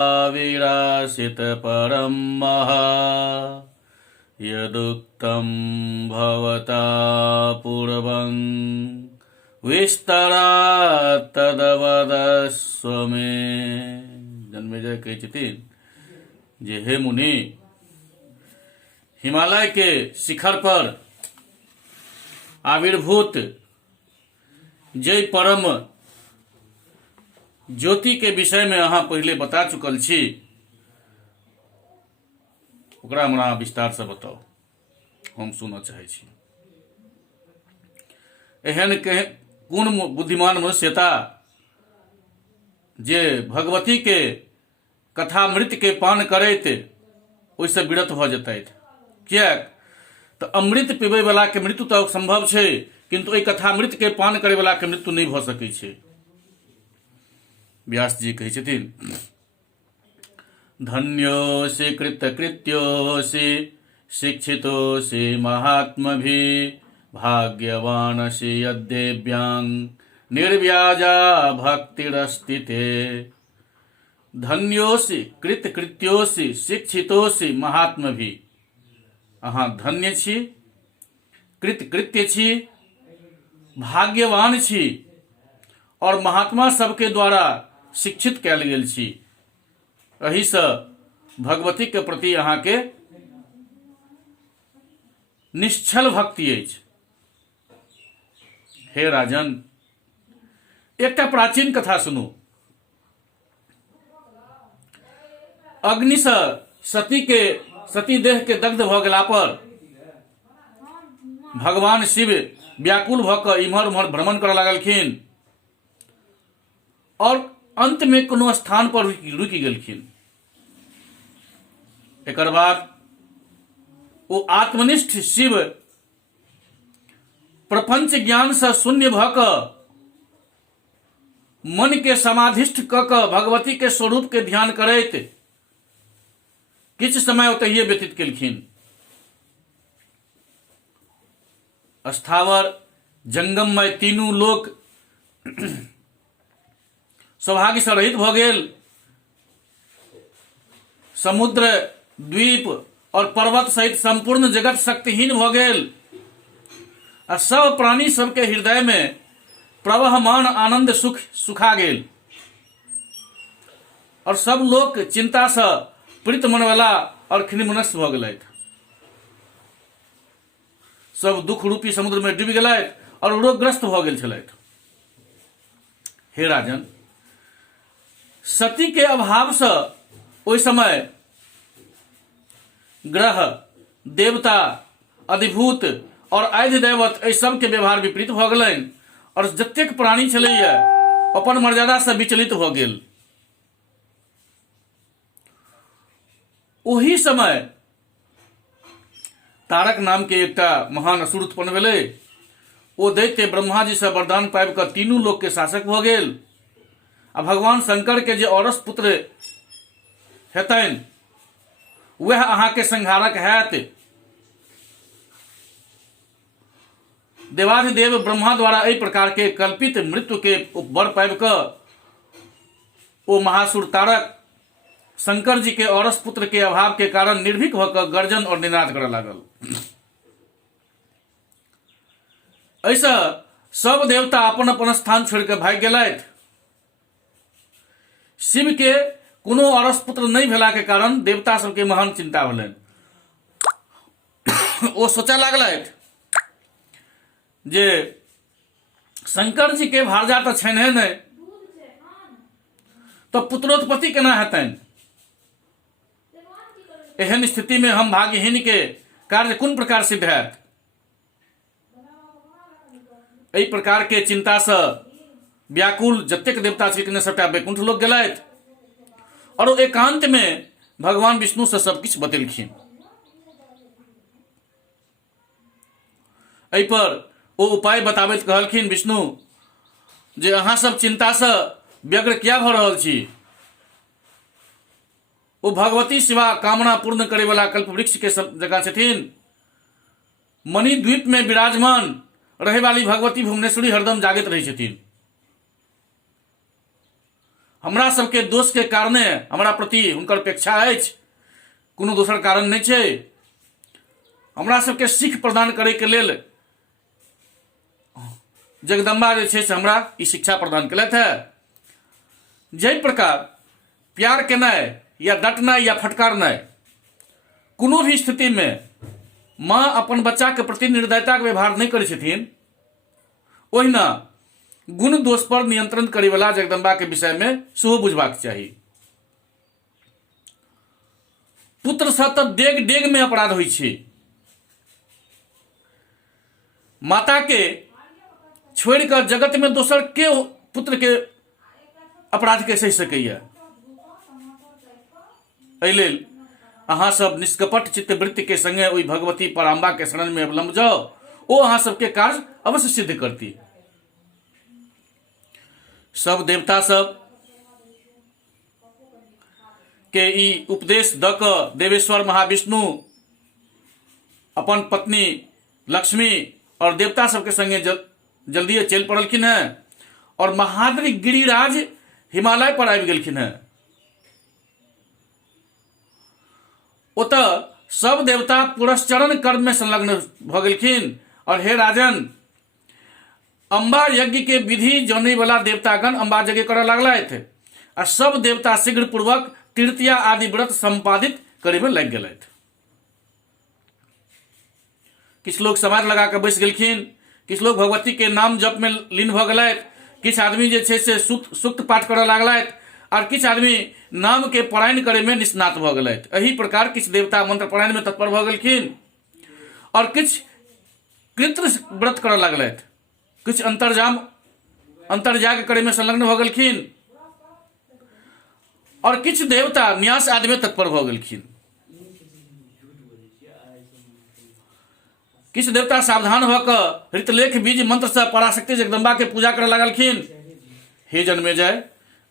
विरासित परं महा यदुक्तं भवता पूर्वं विस्तरात् तदवदस्व मे। जन्मेजय कहते जे हे मुनि, हिमालय के शिखर पर आविर्भूत जय परम ज्योति के विषय में अहाँ पहले बता चुकल छी, ओकरा हमरा विस्तार से बताओ, हम सुनना चाहे छी। एहन कोन बुद्धिमान मनुष्यता जे भगवती के कथामृत के पान करैत ओहिसँ विरत भ जेतैथ। किएक तऽ अमृत पीबे वाला के मृत्यु तो संभव छै, किंतु एहि कथामृत के पान करे वाला के मृत्यु नहीं भ सकै छै। व्यास जी कहै छथिन, धन्योऽसि कृतकृत्योऽसि शिक्षितोऽसि महात्मभिः भाग्यवानसि यद्देव्यां निर्व्याजा भक्तिरस्ति ते। धन्योऽसि कृतकृत्योऽसि शिक्षितोऽसि महात्मभिः, अहाँ धन्य छी, कृतकृत्य छी, भाग्यवान छी और महात्मा सबके द्वारा शिक्षित कयल गेल छी। एही से भगवती के प्रति अहाँ के निश्चल भक्ति अछि। हे राजन, एकटा प्राचीन कथा सुनू। अग्नि से सती देह के दग्ध भ गेला पर भगवान शिव व्याकुल भ क इम्हर उम्हर भ्रमण करऽ लागलखिन और अंत में कोनो स्थान पर रुकि गेलखिन। एकर बाद वो आत्मनिष्ठ शिव प्रपंच ज्ञान से शून्य भ क मन के समाधिष्ठ क क भगवती के स्वरूप के ध्यान करैत किछ समय ओतहिए व्यतीत केलखिन। स्थावर जंगममय तीनू लोक सौभाग्य से रहित भ गेल। समुद्र, द्वीप और पर्वत सहित संपूर्ण जगत शक्तिहीन भ गेल। आ सब प्राणी सबके हृदय में प्रवहमान आनंद सुख सुखा गेल और सब लोग चिंता से प्रीत मन वाला और खिन्नमनस्क भ गेलैथ। सब दुख रूपी समुद्र में डूबि गेलैथ और रोगग्रस्त भ गेल छलैथ। हे राजन, सती के अभाव से ओहि समय ग्रह, देवता, अधिभूत और आधिदैवत एहि सब के व्यवहार विपरीत भ गेलनि और जतेक प्राणी छलैया अपन मर्यादा से विचलित भ गेल। ओही समय तारक नाम के एकटा महान असुर उत्पन्न भेलै। ओ दैत्य ब्रह्मा जी से वरदान पाबि कऽ तीनू लोक के शासक भ गेल। आ भगवान शंकर के जे औरस पुत्र हेतनि वह अहाँ के संहारक हैत। देवाधिदेव ब्रह्मा द्वारा एहि प्रकार के कल्पित मृत्यु के वर पाबि कऽ ओ महासुर तारक शंकर जी के औरस पुत्र के अभाव के कारण निर्भीक होकर गर्जन और निनाद करऽ लागल। ऐसा सब देवता अपन अपन स्थान छोड़ के भाग गेलैथ। शिव के कोनो औरस पुत्र नहीं भेला के कारण देवता सबके महान चिंता भेलनि। ओ सोचा लागलैथ जे शंकर जी के भारजा तऽ छनि नहि, तो पुत्रोत्पत्ति केना हेतनि। एहन स्थिति में हम भाग्यहीन के कार्य कोन प्रकार सिद्ध हैत। एहि प्रकार के चिंता से व्याकुल जतेक देवता छलखिन सबटा वैकुंठ लोक गेलैथ और ओ एकांत में भगवान विष्णु से सब किछु बतेलखिन। एहि पर ओ उपाय बताबैत कहलखिन, विष्णु जे अहाँ सब चिंता से व्यग्र किया भ रहल छी। ओ भगवती शिवा कामना पूर्ण करे वाला कल्प वृक्ष के सब जगह छथिन। मणि द्वीप में विराजमान रहे वाली भगवती भुवनेश्वरी हरदम जागृत रही छथिन। हमरा सबके दोष के कारणे हमरा प्रति हुनकर अपेक्षा अछि, कोनो दोसर कारण नहीं छै। हमरा सबके सीख प्रदान करे के लेल जगदम्बा जे छै से हमरा ई शिक्षा प्रदान केलथि है। जै प्रकार प्यार केनाइ या डटनाइ या फटकारनाइ कोनो भी स्थिति में माँ अपन बच्चा के प्रति निर्दयता के व्यवहार नहीं करै छथिन, ओहिना गुण दोष पर नियंत्रण करे वाला जगदम्बा के विषय में सेहो बुझबाक चाही। पुत्र सँ तऽ डेग डेग में अपराध होइ छै। माता के छोड़ कर जगत में दोसर के पुत्र के अपराध के सही सकैया। एहि लेल अहाँ सब निष्कपट चित्तवृत्ति के संगे ओहि भगवती पराम्बा के शरण में अवलंब जाओ, ओ अहाँ सबके कार्य अवश्य सिद्ध करती। सब देवता सब के ई उपदेश द क देवेश्वर महाविष्णु अपन पत्नी लक्ष्मी और देवता सबके संगे जल्दी चल पड़लखिन है और महाद्री गिरिराज हिमालय पर आबि गेलखिन है। ओत सब देवता पुरस्चरण कर्म में संलग्न भ गेलखिन और हे राजन, अम्बा यज्ञ के विधि जाने वाला देवतागण अम्बा यज्ञ करऽ लागलथि आ सब देवता शीघ्र पूर्वक तृतीया आदि व्रत संपादित करे में लग गेलथि। किछ लोग समाज लगा के बैस गेलखिन, किछ लोग भगवती के नाम जप में लीन भ गेलथि, किछ आदमी जे छै से सूक्त पाठ करऽ लागलथि और किछ आदमी नाम के पारायण करे में निष्णात भ गेलथि। एही प्रकार किछ देवता मंत्र पारायण में तत्पर भ गेलखिन और किछ कृत्र व्रत करऽ लागलथि, किछ अंतर्जाग करे में संलग्न भ गेलखिन और किछ देवता न्यास आदि में तत्पर भ गेलखिन। किछ देवता सावधान भ क ऋतलेख बीज मंत्र से पराशक्ति जगदम्बा के पूजा करे लागलखिन। हे जन्मेजय,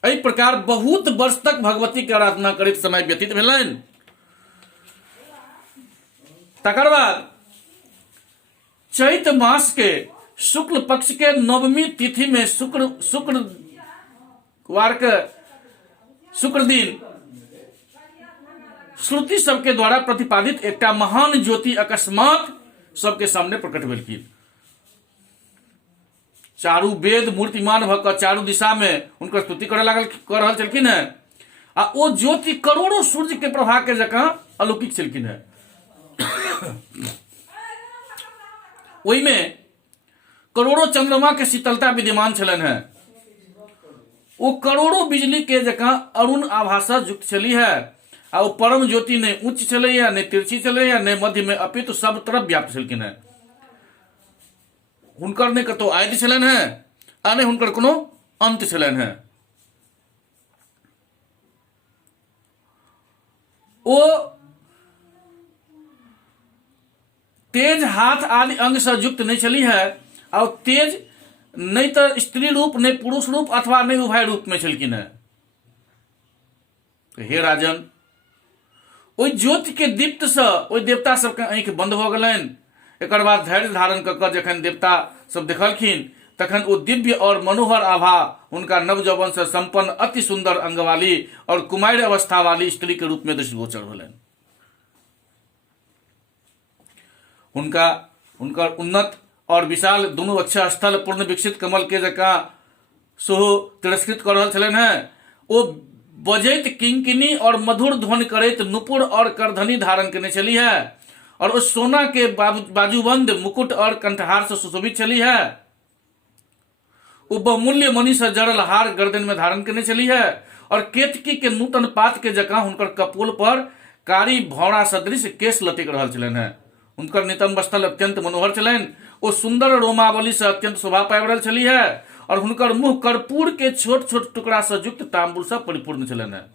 एहि प्रकार बहुत वर्ष तक भगवती के आराधना करैत समय व्यतीत भेलनि। तकर बाद चैत मास के शुक्ल पक्ष के नवमी तिथि में शुक्र दिन श्रुति सबके द्वारा प्रतिपादित एकटा महान ज्योति अकस्मात सबके सामने प्रकट भेलखिन। चारू वेद मूर्तिमान भ क चारू दिशा में उनकर स्तुति कर रहल छलखिन है आ ओ ज्योति करोड़ों सूर्य के प्रभा के जकां अलौकिक छलखिन है। ओहि में करोड़ों चंद्रमा के शीतलता विद्यमान छलन है। वो करोड़ों बिजली के जकां अरुण आभासा युक्त छली है आ वो परम ज्योति ने उच्च छलैया, ने तिरछी छलैया, ने मध्य में अपितु सब तरफ व्याप्त छलखिन है। हुनकर ने कतो आदि छलन है आ ने हुनकर कोनो अंत छलन है। ओ तेज हाथ आदि अंग से युक्त नहीं चली है और तेज नहीं तो स्त्री रूप, नहीं पुरुष रूप अथवा नहीं उभय रूप में छलखिन है। तो हे राजन, ओहि ज्योति के दीप्त से ओहि देवता सबके आंखि बंद भ गेलनि। एकर बाद धैर्य धारण क जखन देवता सब देखलखिन तखन ओ दिव्य और मनोहर आभा उनका नवजौवन से संपन्न अति सुंदर अंग वाली और कुमारी अवस्था वाली स्त्री के रूप में दृष्टिगोचर भेलनि। उनकर उन्नत और विशाल दोनों अक्षर स्थल पूर्ण विकसित कमल के जकां सेहो तिरस्कृत कर रहल छलनि है। ओ बजैत किंकिनी और मधुर ध्वनि करैत नुपुर और करधनी धारण करने चली है और उस सोना के बाजूबंद मुकुट और कंठहार से सुशोभित चली है। वो बहुमूल्य मणि से जड़ल हार गर्दन में धारण करने चली है और केतकी के नूतन पात के जकां हुनकर कपोल पर कारी भौरा सदृश केश लटक रहल छलनि है। उनकर नितंब स्थल अत्यंत मनोहर छलनि। वो सुंदर रोमावली से अत्यंत शोभा पाबि रहल छली है और हुनकर मुंह कर्पूर के छोट छोट टुकड़ा से युक्त तांबुल से परिपूर्ण छलनि है।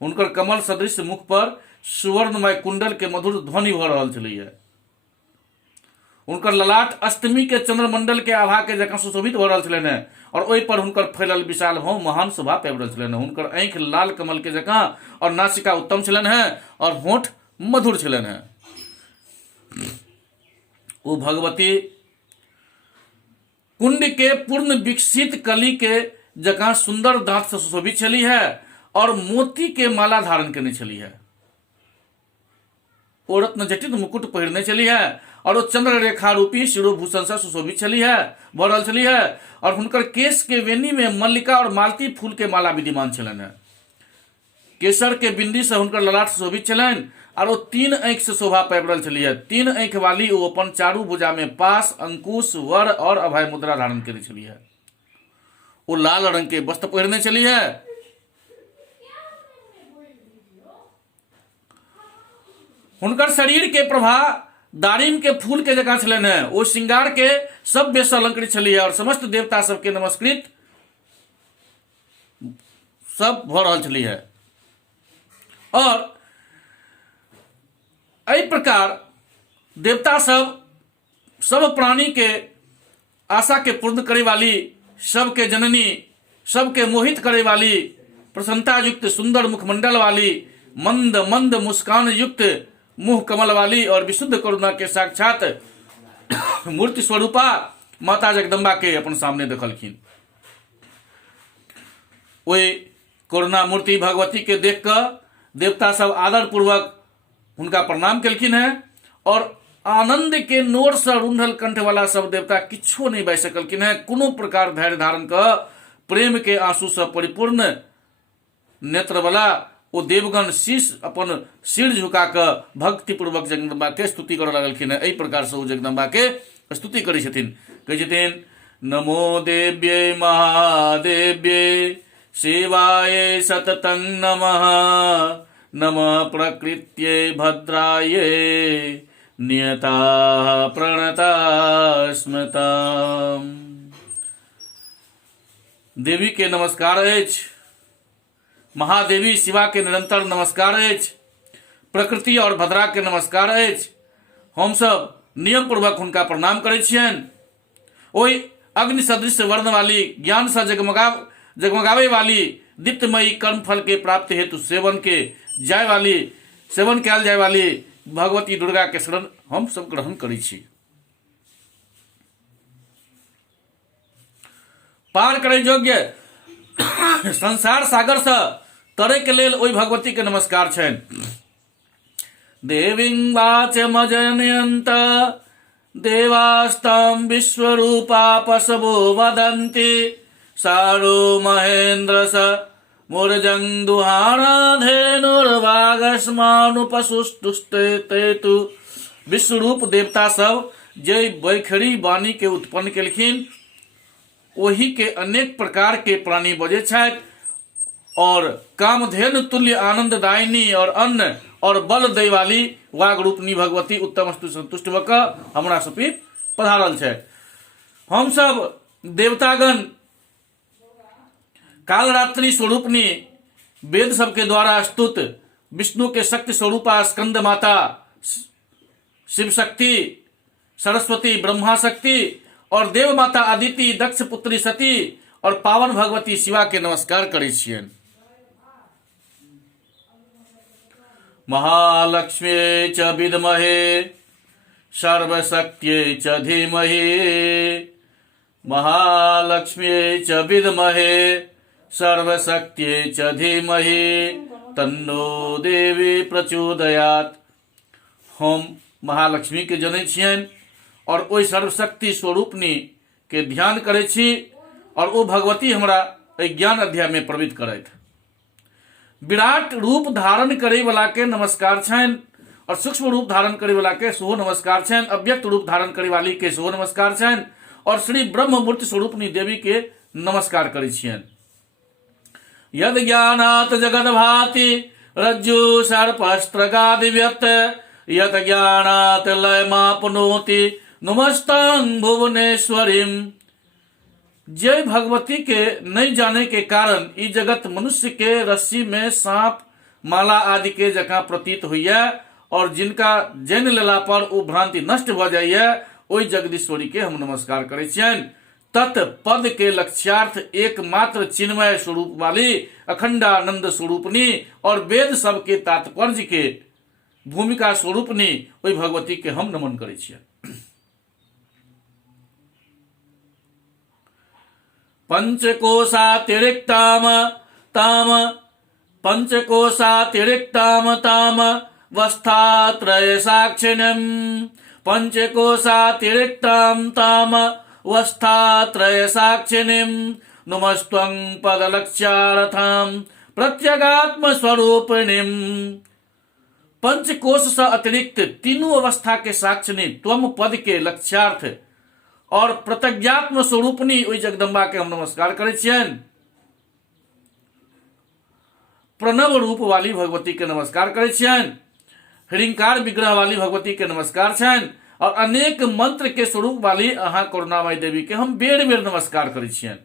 उनकर कमल सदृश मुख पर सुवर्णमय कुंडल के मधुर ध्वनि भ रहल छलै है। उनकर ललाट अष्टमी के चंद्रमंडल के आभा के जकां सुशोभित भ रहल छलनि है और ओहि पर हुनकर फैलल विशाल भौं महान शोभा पाबि रहल छलनि है। हुनकर आंखि लाल कमल के जकां और नासिका उत्तम छलनि है और होंठ मधुर छलनि है। वो भगवती कुंड के पूर्ण विकसित कली के जकाँ सुंदर दांत से सुशोभित छली है और मोती के माला धारण करने चली है। ओ रत्न जटित मुकुट पहिरने चली है और वो चंद्र रेखा रूपी शिरोभूषण से सुशोभित चली है, भरल चली है। और हुनकर केश के वेनी में मल्लिका और मालती फूल के माला विद्यमान छलन है। केसर के बिंदी से हुनकर ललाट सुशोभित छलन और वो 3 आंख से शोभा पाबि चली है। 3 आंख वाली वो अपन चारू भुजा में पास, अंकुश, वर और अभय मुद्रा धारण करने चली है। वो लाल रंग के वस्त्र पहिरने चली है। हुनकर शरीर के प्रभा दारिम के फूल के जगह छलन है। वो श्रृंगार के सब बेस अलंकृत छली है और समस्त देवता सबके नमस्कृत सब भ रहल छली है। और एहि प्रकार देवता सब प्राणी के आशा के पूर्ण करे वाली, सबके जननी, सबके मोहित करे वाली, प्रसन्नता युक्त सुंदर मुखमंडल वाली, मंद मंद मुस्कान युक्त मुंह कमल वाली और विशुद्ध करुणा के साक्षात मूर्ति स्वरूपा माता जगदम्बा के अपन सामने देखलखिन। वही करुणा मूर्ति भगवती के देख कर देवता सब आदर पूर्वक उनका प्रणाम केलखिन है और आनंद के नोर से रुंधल कंठ वाला सब देवता किछो नहीं बह सकलखिन है। कोनो प्रकार धैर्य धारण कर प्रेम के आंसू से परिपूर्ण नेत्र वाला वो देवगण शीश अपन सिर झुका कर भक्ति पूर्वक जगदम्बा के स्तुति कर लगलखिन है। एहि प्रकार से वो जगदम्बा के स्तुति करै छथिन। कहै छथिन नमो देव्ये महादेव्ये शिवाय सततं नमः, नमः प्रकृत्ये भद्राये नियता प्रणता स्मृताम्। देवी के नमस्कार अछि, महादेवी शिवा के निरंतर नमस्कार अछि, प्रकृति और भद्रा के नमस्कार अछि। हम सब नियम पूर्वक हुनका प्रणाम करै छियनि। ओहि अग्नि सदृश वर्ण वाली, ज्ञान से जगमगावे वाली, दीप्तमयी कर्म फल के प्राप्ति हेतु सेवन कयल जाय वाली भगवती दुर्गा के शरण हम सब ग्रहण करै छी। पार करे योग्य संसार सागर से तरै के लेल ओहि भगवती के नमस्कार छनि। देवीं वाचमजनयन्त देवास्तं विश्वरूपा पशवो वदन्ति, सारो महेन्द्र स मूर्जं दुहाना धेनुर्वागस्मानुपसुष्टुस्तेतु। विश्वरूप देवता सब जे बैखरी वाणी के उत्पन्न केलखिन, वही के अनेक प्रकार के प्राणी बजे छथि और कामधेनु तुल्य आनंददायिनी और अन्न और बल दय वाली वाग रूपनी भगवती उत्तम संतुष्ट होकर हमरा सभी पधारल छथि। हम सब देवतागण कालरात्रि स्वरूपनी वेद सबके द्वारा स्तुत विष्णु के शक्ति स्वरूपा स्कंद माता शिव शक्ति, सरस्वती ब्रह्मा शक्ति और देव माता अदिति, दक्ष पुत्री सती और पावन भगवती शिवा के नमस्कार करै छियनि। महालक्ष्मी च विद्महे सर्वशक्त्यै च धीमहि, महालक्ष्मी च विद्महे सर्वशक्त्यै च धीमहि, तन्नो देवी प्रचोदयात्। हम महालक्ष्मी के जनै छियनि और ओहि सर्वशक्ति स्वरूपनी के ध्यान करै छी और ओ भगवती हमरा ज्ञान अध्याय में प्रवृत्त करथि। विराट रूप धारण करे वाला के नमस्कार छनि और सूक्ष्म रूप धारण करे वाला के सेहो नमस्कार छनि, अव्यक्त रूप धारण करे वाली के सेहो नमस्कार छनि और श्री ब्रह्म मूर्ति स्वरूपनी देवी के नमस्कार करै छियनि। यद ज्ञानात् जगद भाति रज्जु सर्पस्त्रगादिव्यक्त, यत ज्ञानात् लयमाप्नोति नमस्तां भुवनेश्वरीम्। जय भगवती के नहीं जाने के कारण ई जगत मनुष्य के रस्सी में सांप माला आदि के जगह प्रतीत हुई और जिनका जैन लेला पर वो भ्रांति नष्ट भ जाइए, ओहि जगदीश्वरी के हम नमस्कार करै छियनि। तत्पद के लक्ष्यार्थ एकमात्र चिन्मय स्वरूप वाली अखंडानंद स्वरूपनी और वेद सब के तात्पर्य के भूमिका स्वरूपनी ओहि भगवती के हम नमन करै छियनि। पंचकोशातिरिक्ताम ताम पंचकोशातिरिक्ताम ताम वस्थात्रय साक्षिणीं पंचकोशातिरिक्ताम ताम वस्थात्रय साक्षिणीं नुमस्त्वं पदलक्ष्यार्थां प्रत्यगात्म स्वरूपिणीं। पंचकोश से अतिरिक्त तीनों अवस्था के साक्षिणी त्वम पद के लक्ष्यार्थ और प्रत्यगात्म स्वरूपनी ओहि जगदम्बा के हम नमस्कार करै छियनि। प्रणव रूप वाली भगवती के नमस्कार करै छियनि। हृंकार विग्रह वाली भगवती के नमस्कार छनि और अनेक मंत्र के स्वरूप वाली अहाँ करुणामयी देवी के हम बेर बेर नमस्कार करै छियनि।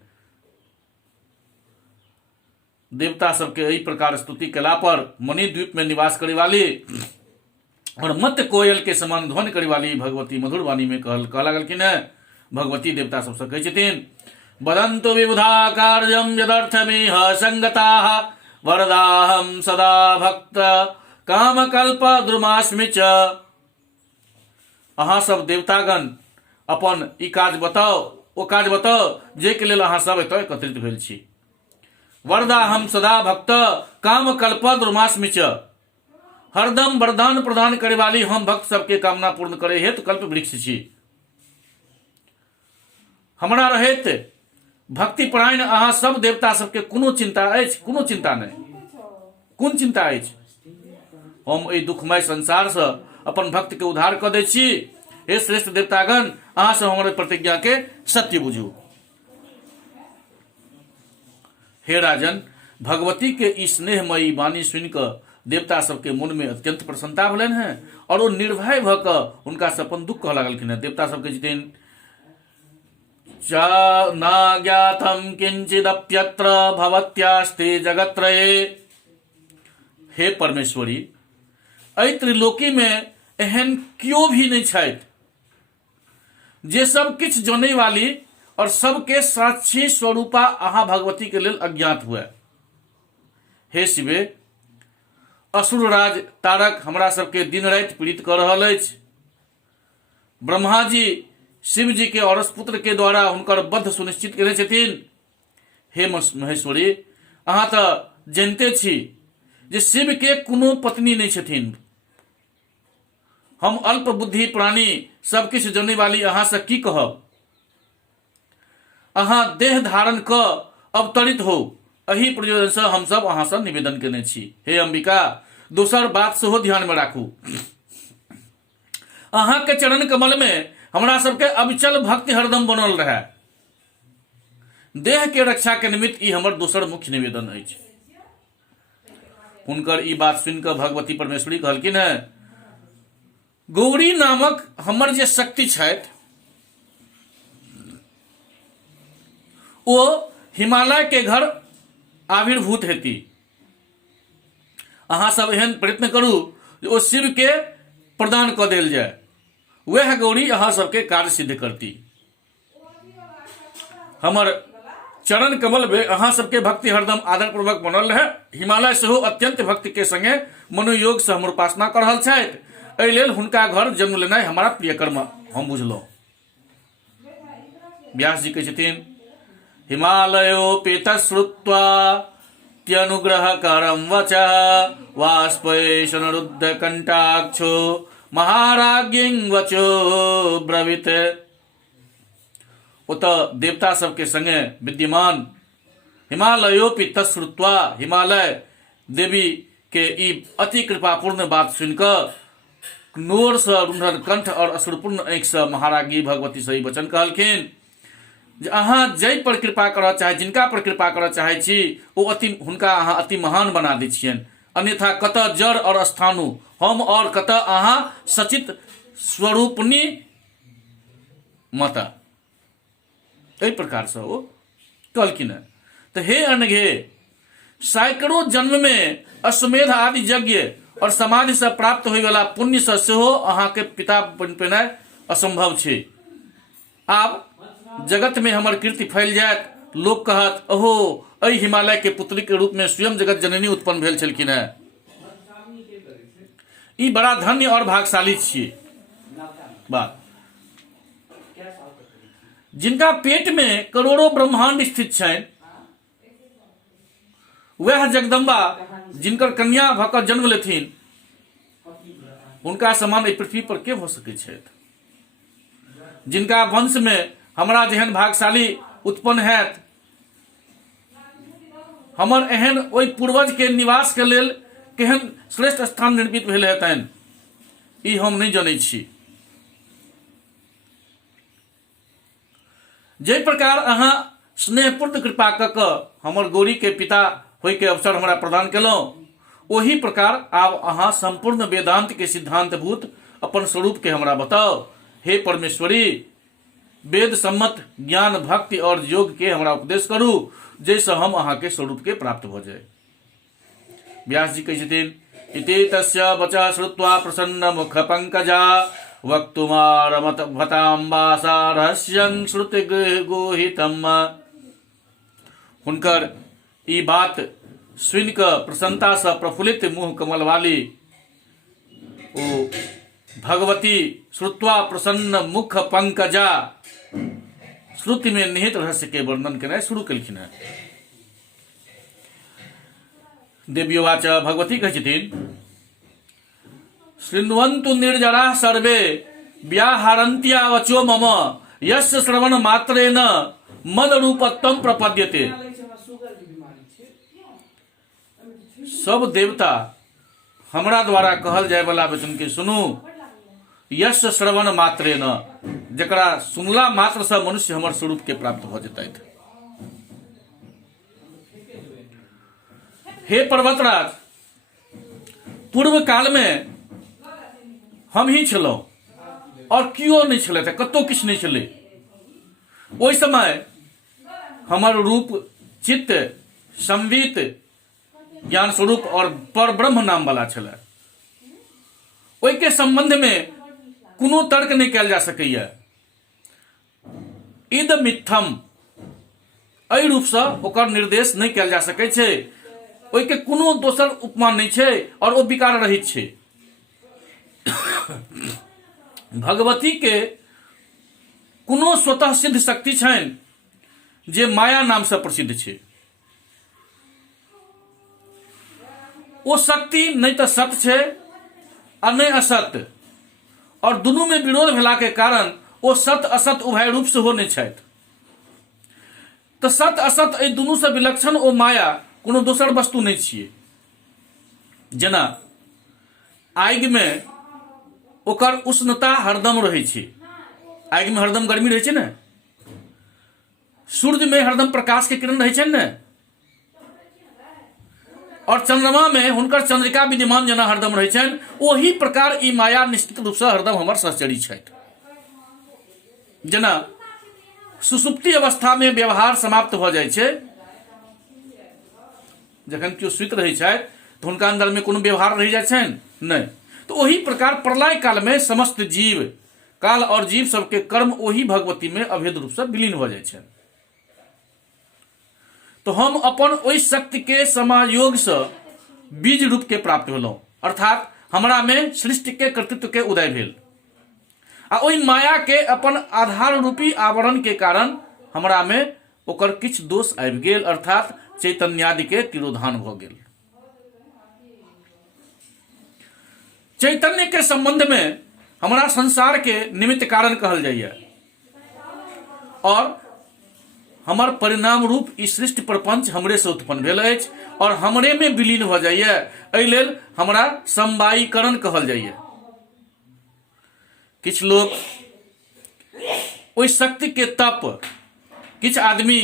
देवता सबके एहि प्रकार स्तुति केला पर मणि द्वीप में निवास करे वाली और मत कोयल के समान ध्वनि करे वाली भगवती मधुर वाणी में कह लगलखिन है। भगवती देवता सबसे कहै छथिन, वदन्तु विबुधा कार्यम यदर्थमिह संगताः वरदाहं सदा भक्त कामकल्प द्रुमास्मि च। अहाँ सब देवतागण अपन ई काज बताओ, ओ काज बताओ जे के लेल अहाँ सब एतय एकत्रित भेल छी। वरदाहं सदा भक्त काम कल्प द्रुमास्मि च। हरदम वरदान प्रदान करे वाली हम भक्त सबके कामना पूर्ण करे हेतु कल्प वृक्ष छी। हमरा रहैत भक्ति परायण अहाँ सब देवता सबके कोनो चिंता अछि? कोनो चिंता नहीं। कोन चिंता अछि? हम एहि दुखमय संसार से अपन भक्त के उद्धार क दै छी। हे श्रेष्ठ देवतागण, अहाँ सब हमारे प्रतिज्ञा के सत्य बुझू। हे राजन, भगवती के ई स्नेहमयी वाणी सुनिकऽ देवता सबके मन में अत्यंत प्रसन्नता भेलनि हैं और वो निर्भय भ कऽ हुनका से अपन दुख कह लगलखिन हैं। देवता सबके जितिन न ज्ञातम किंचिदप्यत्र भवत्यास्ते जगत्रये। हे परमेश्वरी, एहि त्रिलोकी में एहन क्यों भी नहीं छथि जे सब किछ जनै वाली और सबके साक्षी स्वरूपा अहाँ भगवती के लेल अज्ञात हुए। हे शिवे, असुर राज तारक हमरा सबके दिन राति पीड़ित कर रहल अछि। ब्रह्मा जी शिव जी के औरस पुत्र के द्वारा हुनकर वध सुनिश्चित केने छथिन। हे महेश्वरी, अहाँ तऽ जानते छी जे शिव के कोनो पत्नी नहीं छथिन। हम अल्प बुद्धि प्राणी सब किछ जनै वाली अहाँ से की कहब। अहाँ देह धारण क अवतरित हो, एहि प्रयोजन से हम सब अहाँ से निवेदन केने छी। हे अंबिका, दोसर बात सेहो ध्यान में राखू। अहाँ के चरण कमल में हमरा सबके अविचल भक्ति हरदम बनल रहे। देह के रक्षा के निमित्त ई हमर दोसर मुख्य निवेदन अछि। हुनकर ई बात सुनिकऽ भगवती परमेश्वरी कहलखिन है, गौरी नामक हमर जे शक्ति छथि ओ हिमालय के घर आविर्भूत हेती। अहाँ सब एहन प्रयत्न करू जे ओ शिव के प्रदान क देल जाय, वह गौरी अहाँ सबके कार्य सिद्ध करती। हमर चरण कमल में अहाँ सबके भक्ति हरदम आदर पूर्वक बनल रहे। हिमालय सेहो अत्यंत भक्ति के संगे मनोयोग से हमर उपासना कर रहल छथि। एहि लेल हुनका घर जन्म लेनाइ हमारा प्रिय कर्म हम बुझलहुँ। व्यास जी कहै छथिन, हिमालयोऽपि तच्छ्रुत्वा त्यनुग्रहकरं वचः वाष्पैशनरुद्ध कंटाक्षो महाराज्ञीं वचो ब्रवीत। उत देवता सबके संगे विद्यमान हिमालयोऽपि तच्छ्रुत्वा, हिमालय देवी के ई अति कृपापूर्ण बात सुनकर नोर से रुंधन कंठ और असुरपूर्ण आंख से महाराज्ञी भगवती से वचन कहलखिन जे अहाँ जै पर कृपा करऽ चाहे, जिनका पर कृपा करऽ चाहे छी ओ अति हुनका अहाँ अति महान बना दै छियनि। अन्यथा कतऽ जड़ और स्थानु हम और कतऽ अहाँ सचित स्वरूपनी माता। एहि प्रकार से ओ कहलखिन। तो हे अनघे, सैकड़ों जन्म में अश्वमेध आदि यज्ञ और समाधि से प्राप्त होय वाला पुण्य से सेहो अहाँ के पिता बन पेनाइ असंभव छै। आब जगत में हमर कीर्ति फैल जायत, लोक कहत अहो एहि हिमालय के पुत्री के रूप में स्वयं जगत जननी उत्पन्न भेल छलखिन है। ई बड़ा धन्य और भाग्यशाली छियै बात। जिनका पेट में करोड़ों ब्रह्मांड स्थित छनि, वह जगदम्बा जिनकर कन्या भऽ कऽ जन्म लेथिन, हुनका समान एहि पृथ्वी पर के भऽ सकैत छथि? जिनका वंश में हमरा जेहन भागशाली उत्पन्न हैत, हमर एहन ओहि पूर्वज के निवास के लेल केहन श्रेष्ठ स्थान निर्मित भेल हेतनि, ई हम नहीं जानै छी। जे प्रकार अहाँ स्नेहपूर्ण कृपा कऽ कऽ हमर गौरी के पिता होय के अवसर हमरा प्रदान केलहुं, ओही प्रकार आब अहाँ संपूर्ण वेदांत के सिद्धांतभूत अपन स्वरूप के हमरा बताओ। हे परमेश्वरी, वेद सम्मत ज्ञान, भक्ति और योग के हमरा उपदेश करू, जैसे हम अहाँ के स्वरूप के प्राप्त हो जाए। व्यास जी कहै छथिन, इति तस्य वचः श्रुत्वा प्रसन्न मुख पंकजा वक्तुमारमत भताम्बासा रहस्यं श्रुति गोहितम। हुनकर ई बात सुनि कऽ प्रसन्नता से प्रफुल्लित मुँह कमल वाली ओ भगवती श्रुत्वा प्रसन्न मुख पंकजा श्रुति में निहित रहस्य के वर्णन केनाइ शुरू केलखिन है। देव्योवाच, भगवती कहै छथिन, शृण्वन्तु निर्जराः सर्वे व्याहरन्त्या वचो मम यस्य श्रवण मात्रेण मद रूपत्वं प्रपद्यते। सब देवता हमरा द्वारा कहल जाय वाला वचन के सुनू। यश श्रवण मात्रे न, जकरा सुनला मात्र से मनुष्य हमर स्वरूप के प्राप्त भ जेतैथ। हे पर्वतराज, पूर्व काल में हम ही छलौं और कियो नहीं छले, कतौ किछु नहीं छले। ओहि समय हमर रूप, चित्त, संवित, ज्ञान स्वरूप और पर ब्रह्म नाम वाला छले। ओहि के संबंध में कोनो तर्क नहीं कयल जा सकैया। इद मिथ्यम, एहि रूप से ओकर निर्देश नहीं कयल जा सकै छै। ओहि के कोनो दोसर उपमान नहीं छै और ओ विकार रहित छै। भगवती के कोनो स्वतः सिद्ध शक्ति छनि जे माया नाम से प्रसिद्ध छै। ओ शक्ति नहीं तो सत्य छै और नहीं असत्य, और दुनू में विरोध भेला के कारण ओ सत्य असत्य उभय रूप से हो नहीं छथि। तो सत्य असत्य एहि दुनू से विलक्षण ओ माया कोनो दोसर वस्तु नहीं छियै। जेना आगि में ओकर उष्णता हरदम रहै छै, आगि में हरदम गर्मी रहै छै ने, सूर्य में हरदम प्रकाश के किरण रहै छै ने, और चंद्रमा में हुनकर चंद्रिका विद्यमान जेना हरदम रहै छनि, ओही प्रकार ई माया निश्चित रूप से हरदम हमर सहचरी छथि। जेना सुसुप्ति अवस्था में व्यवहार समाप्त भ जाइ छै, जखन केओ सुति रहै छथि तऽ हुनका अंदर में कोनो व्यवहार रहि जाइ छनि नहि। तो ओही प्रकार प्रलय काल में समस्त जीव, काल और जीव सबके कर्म ओही भगवती में अभेद रूप से विलीन भ जाइ छनि। तो हम अपन ओहि शक्ति के समायोग से बीज रूप के प्राप्त भेलौं, अर्थात हमरा में सृष्टि के कर्तृत्व के उदय भेल। आ ओहि माया के अपन आधार रूपी आवरण के कारण हमरा में ओकर किछ दोष आबि गेल, अर्थात चैतन्यादि के तिरोधान भ गेल। चैतन्य के संबंध में हमरा संसार के निमित्त कारण कहल जाइए और हमर परिणाम रूप ई सृष्टि प्रपंच हमरे से उत्पन्न भेल अछि और हमरे में विलीन भ जाइए। एहि लेल हमरा समवायीकरण कहल जाइए। किछ लोग ओहि शक्ति के तप, किछ आदमी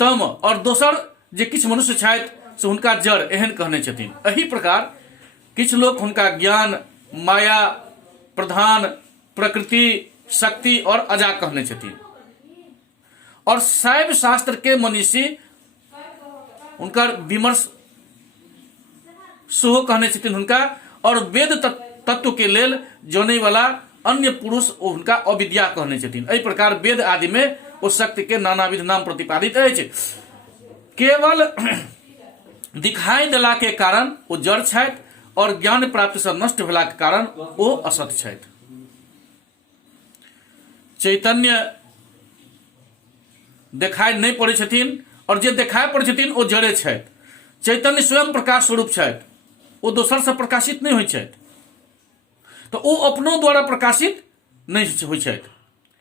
तम और दोसर जे किछ मनुष्य छथि से हुनका जड़ एहन कहने छथिन। एही प्रकार किछ लोग हुनका ज्ञान, माया, प्रधान, प्रकृति, शक्ति और अजा कहने छथिन। और शैव शास्त्र के मनीषी हुनकर विमर्श सेहो कहने छथिन हुनका, और वेद तत्व के लेल जनै वाला अन्य पुरुष हुनका अविद्या कहने छथिन। एहि प्रकार वेद आदि में ओ शक्ति के नानाविध नाम प्रतिपादित अछि। केवल दिखाई देला के कारण ओ जड़ छथि और ज्ञान प्राप्ति से नष्ट भेला के कारण ओ असत छथि। चैतन्य देखाई नहीं पड़ै छथिन, और जे देखाई पड़ै छथिन ओ जड़े छथि। चैतन्य स्वयं प्रकाश स्वरूप छथि, ओ दोसर से प्रकाशित नहीं होइ छथि, तो ओ अपनो द्वारा प्रकाशित नहीं होइ छथि।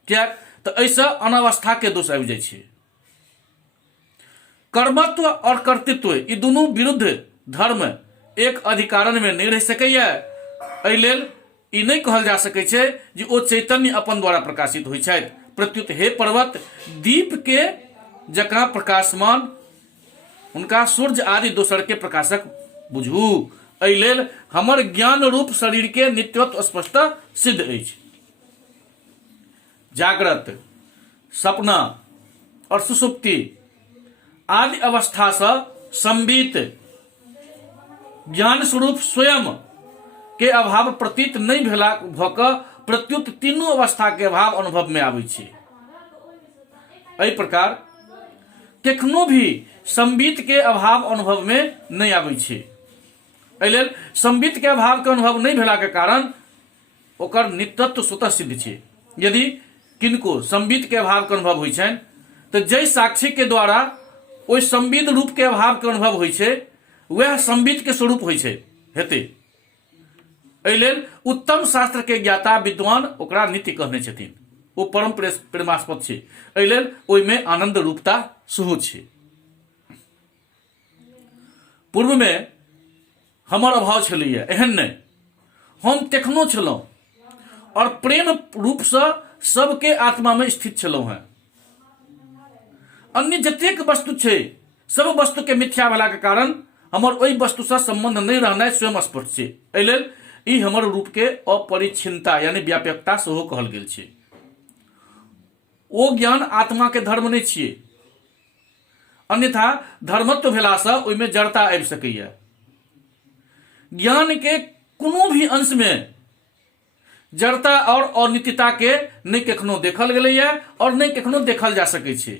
किया तो ऐसे अनावस्था के दोष आबि जाइ छै। कर्मत्व और कर्तृत्व ई दुनू विरुद्ध धर्म एक अधिकारण में नहीं रह सकैया। एहि लेल ई नहीं कहल जा सकै छै जे ओ चैतन्य अपन द्वारा प्रकाशित होइ छथि। प्रत्युत हे पर्वत, दीप के जकां प्रकाशमान उनका सूर्य आदि दोसर के प्रकाशक बुझू। एहि लेल हमर ज्ञान रूप शरीर के नित्यत्व स्पष्ट सिद्ध अछि। जागृत, सपना और सुषुप्ति आदि अवस्था से संबित ज्ञान स्वरूप स्वयं के अभाव प्रतीत नहीं भेला भ क प्रत्युत तीनों अवस्था के अभाव अनुभव में आबै छै। एहि प्रकार कखनो भी संबित के अभाव अनुभव में नहीं आबै छै। एहि लेल संबित के अभाव के अनुभव नहीं भेला के कारण ओकर नित्यत्व स्वतः सिद्ध छै। यदि किनको संबित के अभाव के अनुभव होइ छनि तो जय साक्षी के द्वारा ओहि संबित रूप के अभाव के अनुभव होइ छै, वह संबित के स्वरूप होइ छै हेतै। एहि लेल उत्तम शास्त्र के ज्ञाता विद्वान ओकरा नित्य कहने छथिन, ओ परम प्रेमास्पद छै। एहि लेल ओहिमे आनंद रूपता सेहो छै। पूर्व में हमर अभाव छलैया, एहन नहीं, हम तखनो छलहुं और प्रेम रूप से सबके आत्मा में स्थित छलहुं हैं। अन्य जतेक वस्तु छै सब वस्तु के मिथ्या भेला के कारण हमर ओहि वस्तु से संबंध नहीं रहनाइ स्वयं स्पष्ट छै। एहि लेल ई हमर रूप के अपरिच्छिन्नता यानी व्यापकता सेहो कहल गेल छै। ओ ज्ञान आत्मा के धर्म नहीं छियै, अन्यथा धर्मत्व भेला से ओहिमे जड़ता आबि सकैया। ज्ञान के कोनो भी अंश में जड़ता और अनित्यता के नहीं कखनो देखल गेलैया और नहीं कखनो देखल जा सकै छै।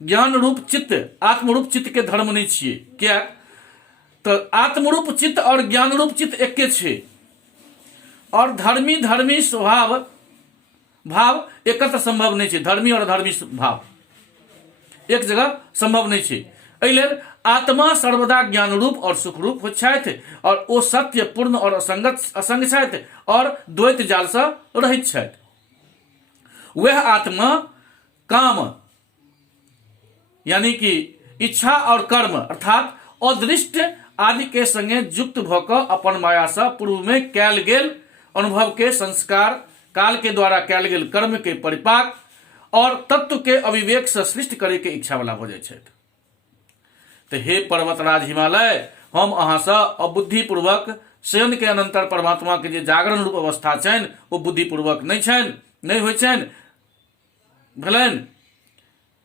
ज्ञान रूप चित्त आत्मरूप चित्त के धर्म नहीं छियै। क्या तो आत्मरूप चित्त और ज्ञान रूप चित्त एके छै, और धर्मी स्वभाव भाव एकत्र संभव नहीं छै। धर्मी और अधर्मी भाव एक जगह संभव नहीं छै। एहि लेल आत्मा सर्वदा ज्ञान रूप और सुख रूप होइत छथि, और ओ सत्य पूर्ण और असंग छथि और द्वैत जाल से रहित छथि। वह आत्मा काम यानी कि इच्छा और कर्म अर्थात अदृष्ट आदि के संगे युक्त भ क अपन माया से पूर्व में कैल गेल अनुभव के संस्कार, काल के द्वारा कैल गेल कर्म के परिपाक और तत्व के अविवेक से सृष्टि करे के इच्छा वाला हो जाए छथि। तो हे पर्वतराज हिमालय, हम अहाँ से अबुद्धि पूर्वक शयन के अनंतर परमात्मा के जे जागरण रूप अवस्था छनि ओ बुद्धि पूर्वक नहीं छनि, नहीं होइ छनि भेलनि।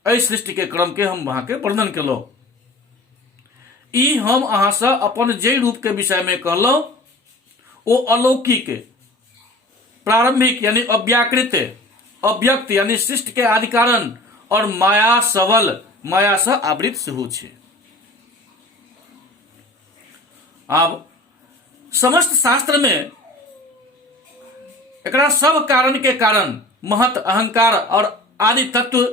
एहि सृष्टि के क्रम के हम वहां के वर्णन केलहुं। ई हम अहाँ से अपन जे रूप के विषय में कहलहुं ओ अलौकिक, प्रारंभिक यानी अव्याकृत, अव्यक्त यानी सृष्टि के आदि कारण और माया सबल माया से आवृत सेहो छै। अब समस्त शास्त्र में एकरा सब कारण के कारण महत अहंकार और आदि तत्व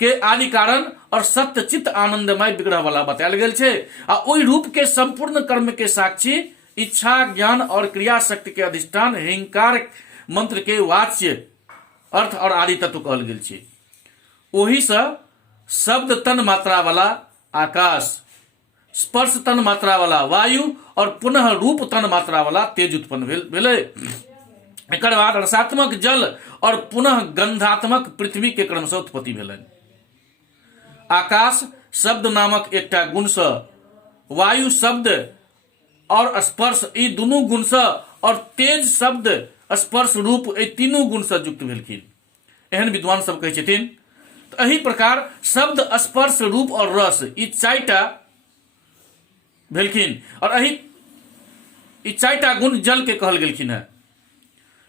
के आदि कारण और सत्य चित्त आनंदमय विग्रह वाला बतायल गेल छै। आ ओहि रूप के संपूर्ण कर्म के साक्षी, इच्छा ज्ञान और क्रिया शक्ति के अधिष्ठान, हिंकार मंत्र के वाच्य अर्थ और आदि तत्व कहल गेल छै। ओही से शब्द तन मात्रा वाला आकाश, स्पर्श तन मात्रा वाला वायु और पुनः रूप तन मात्रा वाला तेज उत्पन्न भेलै। एकर बाद रसात्मक जल और पुनः गंधात्मक पृथ्वी के क्रमशः उत्पत्ति भेलनि। आकाश शब्द नामक एकटा गुण से, वायु शब्द और स्पर्श ई दुनू गुण से, और तेज शब्द स्पर्श रूप ई तीनों गुण से युक्त भेलखिन। एहन विद्वान सब कहै छथिन। तो एही प्रकार शब्द स्पर्श रूप और रस ई चारिटा भेलखिन, और एही ई चारिटा गुण जल के कहल गेलखिन है।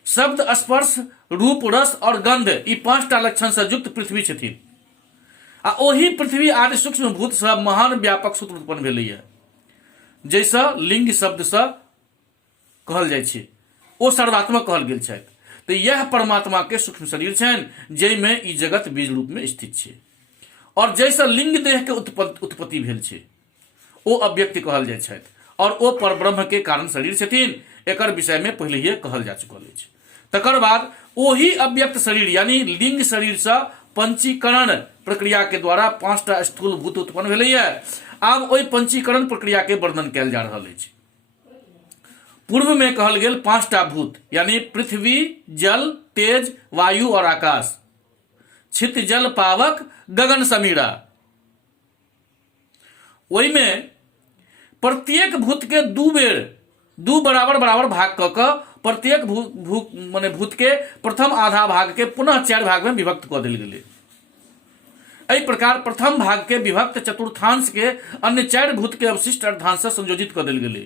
शब्द स्पर्श रूप रस और गंध ई पांचटा लक्षण से युक्त पृथ्वी छथिन। आ ओही पृथ्वी आदि सूक्ष्म भूत से महान व्यापक सूत्र उत्पन्न भेलैया, जैसा लिंग शब्द से कहल जाइ छै, ओ सर्वात्मक कहल गेल छथि। तो यह परमात्मा के सूक्ष्म शरीर छनि जाहिमे ई जगत बीज रूप में स्थित छै। और जैसे लिंग देह के उत्पत्ति भेल छै ओ अव्यक्त कहल जाइ छथि और ओ परब्रह्म के कारण शरीर छथिन। एकर विषय में पहले ही कहल जा चुकल अछि। तकर बाद ओही अव्यक्त शरीर यानी लिंग शरीर से पंचीकरण प्रक्रिया के द्वारा 5टा स्थूल भूत उत्पन्न भेलैया। आब ओहि पंचीकरण प्रक्रिया के वर्णन कयल जा रहल अछि। पूर्व में कहल गेल 5टा भूत यानी पृथ्वी, जल, तेज, वायु और आकाश, छित जल पावक, गगन समीरा। ओहि में प्रत्येक भूत के दू बराबर भाग क के प्रत्येक भूत के प्रथम आधा भाग के पुनः 4 भाग में विभक्त क देल गेलै। एहि प्रकार प्रथम भाग के विभक्त चतुर्थांश के अन्य 4 भूत के अवशिष्ट अर्धांश से संयोजित क देल गेलै।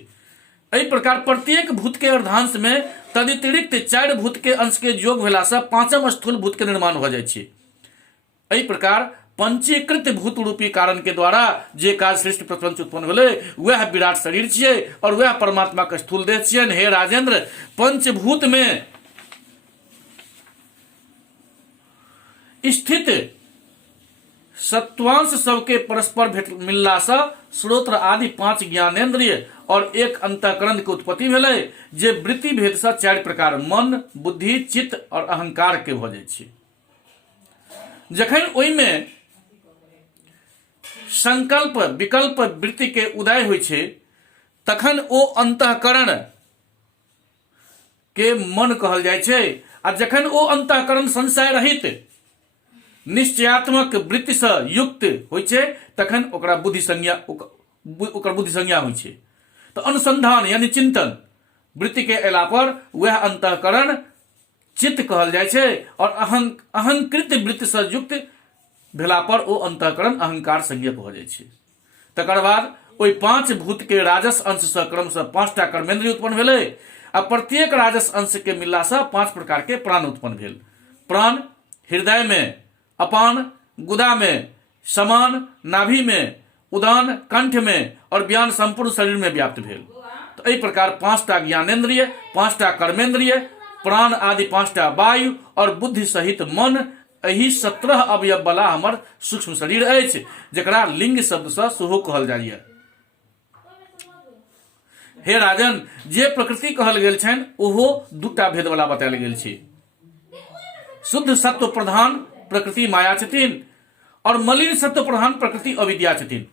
एहि प्रकार प्रत्येक भूत के अर्धांश में तदतिरिक्त 4 भूत के अंश के योग भेला से 5म स्थूल भूत के निर्माण भ जाइ छै। एहि प्रकार पंचीकृत भूत रूपी कारण के द्वारा जे काज सृष्टि प्रपंच उत्पन्न भेलै वह विराट शरीर छियै और वह परमात्मा के स्थूल देह छियनि। हे राजेंद्र, पंचभूत में स्थित सत्वांश सबके परस्पर मिलला से श्रोत्र आदि 5 ज्ञानेन्द्रिय और 1 अंतःकरण के उत्पत्ति भेलै जे वृत्ति भेद से 4 प्रकार मन, बुद्धि, चित्त और अहंकार के भ जाइ छै। जखन ओहि में संकल्प विकल्प वृत्ति के उदय होइ छै तखन ओ अंतःकरण के मन कहल जाइ छै। आ जखन ओ अंतःकरण संशय रहित निश्चयात्मक वृत्ति से युक्त होइ छै तखन ओकरा बुद्धि संज्ञा होइ छै। तो अनुसंधान यानी चिंतन वृत्ति के अयला पर वह अंतःकरण चित्त कहल जाइ छै और अहंकृत वृत्ति से युक्त भेला पर ओ अंतःकरण अहंकार संज्ञक भ जाइ छै। तकर बाद ओहि 5 भूत के राजस अंश से क्रमशः 5टा कर्मेंद्रिय उत्पन्न भेलै आ प्रत्येक राजस अंश के मिलला से 5 प्रकार के प्राण उत्पन्न भेल। प्राण हृदय में, अपान गुदा में, समान नाभि में, उदान कंठ में और व्यान संपूर्ण शरीर में व्याप्त भेल। तो एहि प्रकार 5टा ज्ञानेन्द्रिय, 5टा कर्मेंद्रिय, प्राण आदि 5टा वायु और बुद्धि सहित मन, एही 17 अवयव वाला हमर सूक्ष्म शरीर अछि जकरा लिंग शब्द से सेहो कहल जाइए। हे राजन, जे प्रकृति कहल गेल छनि ओहो 2टा भेद वाला बतायल गेल छै। शुद्ध सत्व प्रधान प्रकृति माया छथिन और मलिन सत्व प्रधान प्रकृति अविद्या छथिन।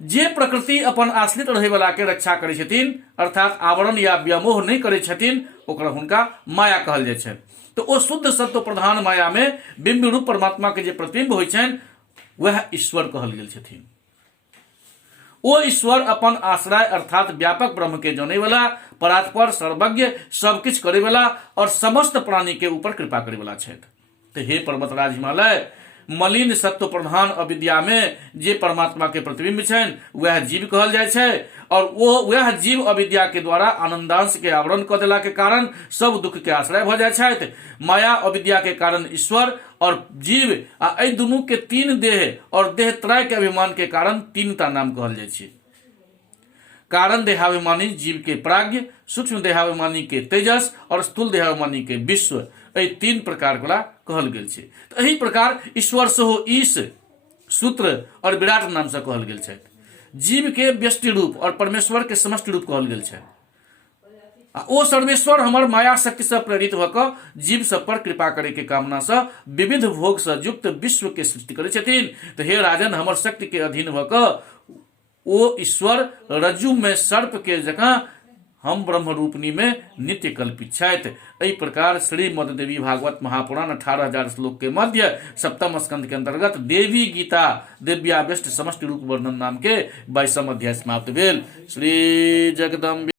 जे प्रकृति अपन आश्रित रहे वाला के रक्षा करै छथिन अर्थात आवरण या व्यामोह नहीं करै छथिन ओकरा हुनका माया कहल जाइ छै। तो ओ शुद्ध सत्व प्रधान माया में बिंब रूप परमात्मा के जे प्रतिबिंब होइ छनि वह ईश्वर कहल गेल छथिन। ओ ईश्वर अपन आश्रय अर्थात व्यापक ब्रह्म के जाने वाला, परात्पर, सर्वज्ञ, सब किछ करे वाला और समस्त प्राणी के ऊपर कृपा करे वाला छथि। तो हे पर्वतराज हिमालय, मलिन सत्व प्रधान अविद्या में जे परमात्मा के प्रतिबिंब छनि वह जीव कहल जाइ छै और वह जीव अविद्या के द्वारा आनंदांश के आवरण क देला के कारण सब दुख के आश्रय भ जाइ छथि। माया अविद्या के कारण ईश्वर और जीव आ एहि दुनू के 3 देह और देह त्रय के अभिमान के कारण 3टा नाम कहल जाइ छै। कारण देहाभिमानी जीव के प्राज्ञ, सूक्ष्म देहाभिमानी के तेजस और स्थूल देहाभिमानी के विश्व, एहि 3 प्रकार वाला कहल गेल छै। तो एही प्रकार ईश्वर सेहो ईश, सूत्र और विराट नाम से कहल गेल छै। जीव के व्यष्टि रूप और परमेश्वर के समष्टि रूप कहल गेल छै। ओ सर्वेश्वर हमर माया शक्ति से प्रेरित होकर जीव सब पर कृपा करे के कामना से विविध भोग से युक्त विश्व के सृष्टि करे छथिन। तो हे राजन, हमर शक्ति के अधीन होकर ओ ईश्वर रज्जु में सर्प के जगह हम ब्रह्म रूपनी में नित्य कल्पित छथि। एहि प्रकार श्रीमद् देवी भागवत महापुराण 18,000 श्लोक के मध्य 7म स्कंद के अंतर्गत देवी गीता दिव्याव्यष्ट समष्टि रूप वर्णन नाम के 22वां अध्याय समाप्त भेल। श्री जगदम्बे